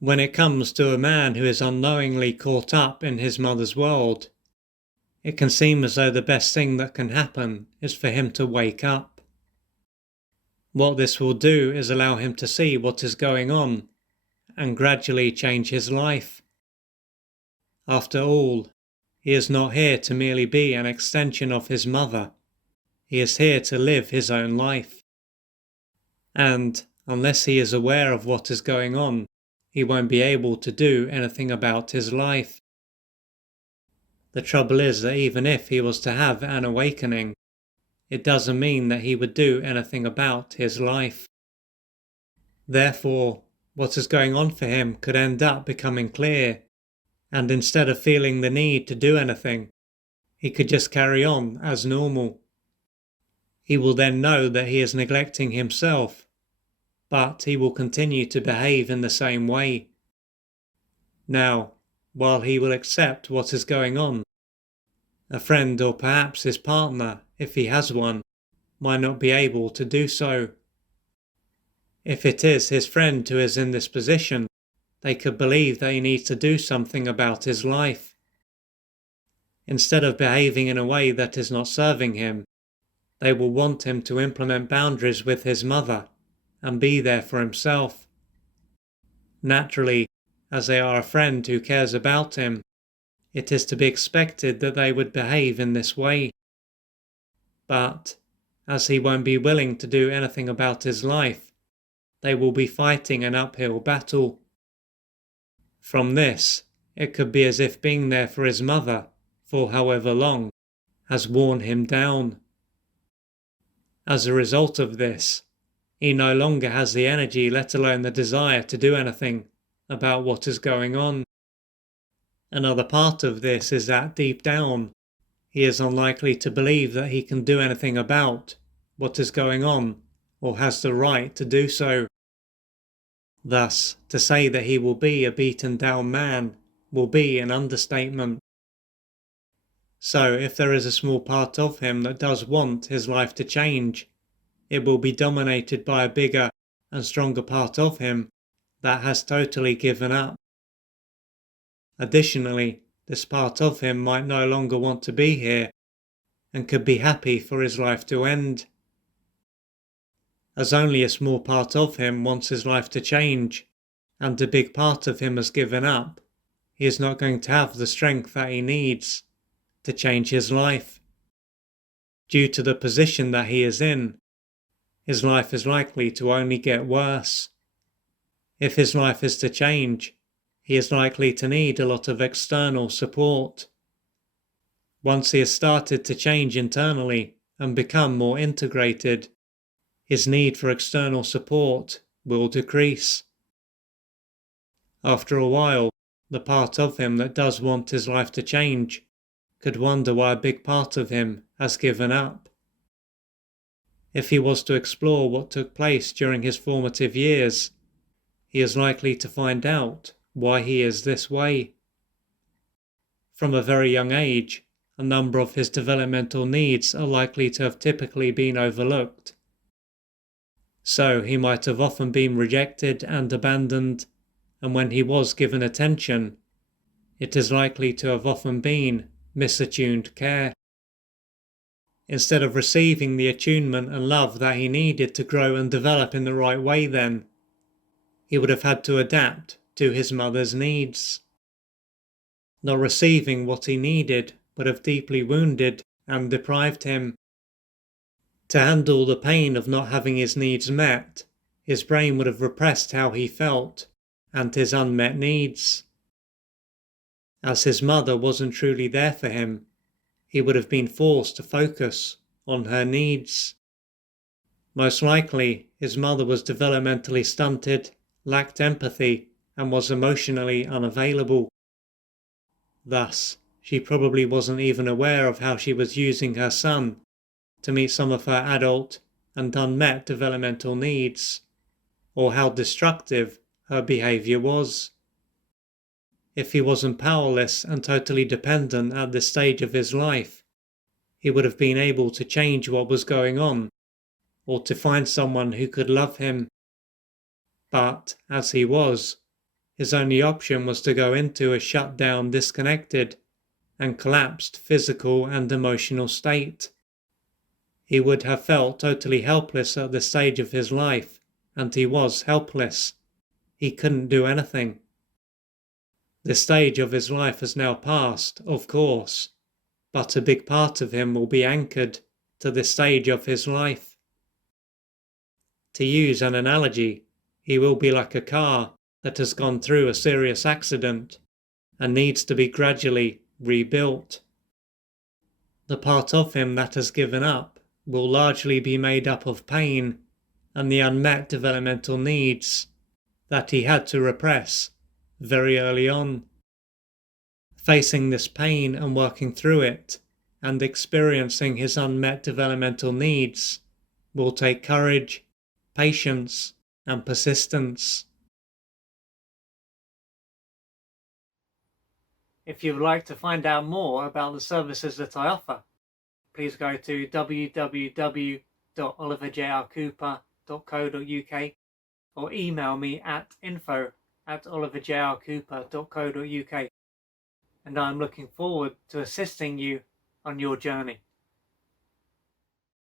When it comes to a man who is unknowingly caught up in his mother's world, it can seem as though the best thing that can happen is for him to wake up. What this will do is allow him to see what is going on and gradually change his life. After all, he is not here to merely be an extension of his mother. He is here to live his own life. And unless he is aware of what is going on, he won't be able to do anything about his life. The trouble is that even if he was to have an awakening, it doesn't mean that he would do anything about his life. Therefore, what is going on for him could end up becoming clear, and instead of feeling the need to do anything, he could just carry on as normal. He will then know that he is neglecting himself, but he will continue to behave in the same way. Now, while he will accept what is going on, a friend or perhaps his partner, if he has one, might not be able to do so. If it is his friend who is in this position, they could believe that he needs to do something about his life. Instead of behaving in a way that is not serving him, they will want him to implement boundaries with his mother and be there for himself. Naturally, as they are a friend who cares about him, it is to be expected that they would behave in this way. But, as he won't be willing to do anything about his life, they will be fighting an uphill battle. From this, it could be as if being there for his mother, for however long, has worn him down. As a result of this, he no longer has the energy, let alone the desire to do anything about what is going on. Another part of this is that deep down, he is unlikely to believe that he can do anything about what is going on or has the right to do so. Thus, to say that he will be a beaten down man will be an understatement. So if there is a small part of him that does want his life to change, it will be dominated by a bigger and stronger part of him that has totally given up. Additionally, this part of him might no longer want to be here and could be happy for his life to end. As only a small part of him wants his life to change, and a big part of him has given up, he is not going to have the strength that he needs to change his life. Due to the position that he is in, his life is likely to only get worse. If his life is to change, he is likely to need a lot of external support. Once he has started to change internally and become more integrated, his need for external support will decrease. After a while, the part of him that does want his life to change could wonder why a big part of him has given up. If he was to explore what took place during his formative years, he is likely to find out why he is this way. From a very young age, a number of his developmental needs are likely to have typically been overlooked. So he might have often been rejected and abandoned, and when he was given attention, it is likely to have often been misattuned care. Instead of receiving the attunement and love that he needed to grow and develop in the right way then, he would have had to adapt to his mother's needs. Not receiving what he needed would have deeply wounded and deprived him. To handle the pain of not having his needs met, his brain would have repressed how he felt and his unmet needs. As his mother wasn't truly there for him, he would have been forced to focus on her needs. Most likely, his mother was developmentally stunted, lacked empathy, and was emotionally unavailable. Thus, she probably wasn't even aware of how she was using her son to meet some of her adult and unmet developmental needs, or how destructive her behavior was. If he wasn't powerless and totally dependent at this stage of his life, he would have been able to change what was going on, or to find someone who could love him. But, as he was, his only option was to go into a shut down, disconnected, and collapsed physical and emotional state. He would have felt totally helpless at this stage of his life, and he was helpless. He couldn't do anything. This stage of his life has now passed, of course, but a big part of him will be anchored to this stage of his life. To use an analogy, he will be like a car that has gone through a serious accident and needs to be gradually rebuilt. The part of him that has given up will largely be made up of pain and the unmet developmental needs that he had to repress very early on. Facing this pain and working through it and experiencing his unmet developmental needs will take courage, patience, and persistence. If you would like to find out more about the services that I offer, please go to www.oliverjrcooper.co.uk or email me at info@oliverjrcooper.co.uk, and I'm looking forward to assisting you on your journey.